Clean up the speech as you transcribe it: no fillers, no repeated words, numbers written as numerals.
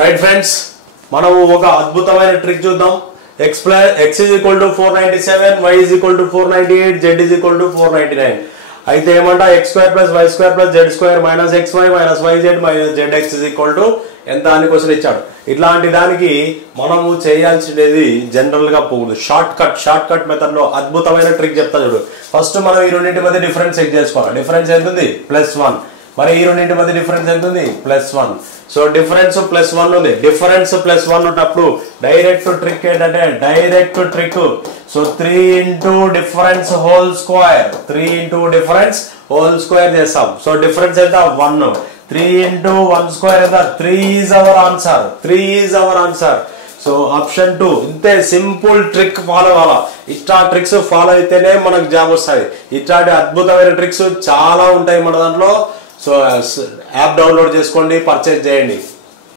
Right friends, మనం ఒక అద్భుతమైన ట్రిక్ చూద్దాం. x is equal to 497, y is equal to 498, z is equal to 499. అయితే ఏమంటా x square plus y square plus z square minus xy minus yz minus zx is equal to ఎంత అని question ఇచ్చాడు. ఇట్లాంటి దానికి మనము చేయాల్సినది general గా పోకూడదు, షార్ట్ కట్ మెథడ్ లో అద్భుతమైన ట్రిక్ చెప్తా చూడు. ఫస్ట్ మనం ఈ రెండింటి మధ్య డిఫరెన్స్ చెక్ చేసుకోవాలి. డిఫరెన్స్ ఎంత ఉంది? +1. మరి ఈ రెండింటి మధ్య డిఫరెన్స్ ఎంత ఉంది? +1. సో డిఫరెన్స్ +1 ఉంది. డిఫరెన్స్ +1 ఉన్నప్పుడు డైరెక్ట్ ట్రిక్ ఏంటంటే so 3 into difference whole square, 3 into difference whole square చేస్తాం. సో డిఫరెన్స్ ఎంత? 1. 3 into 1 square ఎంత? 3 is our answer. So option 2. ఇంతే సింపుల్ ట్రిక్ ఫాలో అవ్వాలా. ఇట్లా ట్రిక్స్ ఫాలో అయితేనే మనకు జాబ్ వస్తుంది. ఇట్లాంటి అద్భుతమైన ట్రిక్స్ చాలా ఉంటాయి మన దాంట్లో. సో యాప్ డౌన్లోడ్ చేసుకోండి, పర్చేజ్ చేయండి.